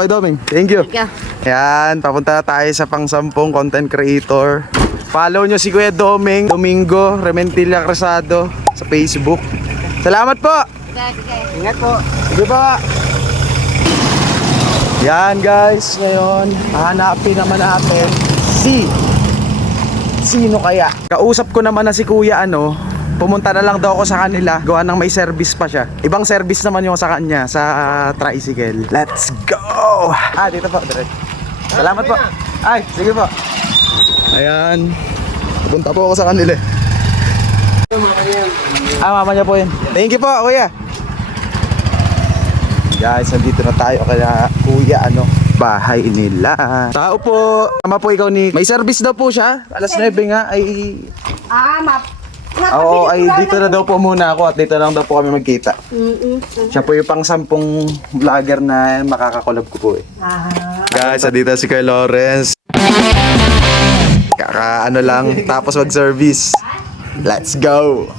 Okay, Doming. Thank you. Thank you. Yan, papunta na tayo sa pang-10 content creator. Follow nyo si Kuya Doming, Domingo Rementilla Cruzado sa Facebook. Salamat po! Sige. Ingat po. Sige pa. Yan guys, ngayon hahanapin naman natin sino kaya. Kausap ko naman na si Kuya pumunta na lang daw ako sa kanila, gawa ng may service pa siya. Ibang service naman yung sa kanya sa tricycle. Let's go. Dito po, direct. Salamat po. Ay, sige po. Ayan. Punta po ako sa kanila. Mama niya po yun. Thank you po, Kuya. Guys, nandito na tayo kaya Kuya, bahay nila. Tao po. Tama po ikaw ni... May service daw po siya. Alas 9 nga ay... Oo, ay dito na daw po muna ako at dito lang daw po kami magkita. Siya po yung pang-10 vlogger na makakakolab ko po eh. Guys, nandito si Kuya Lawrence. Lang, tapos mag-service. Let's go!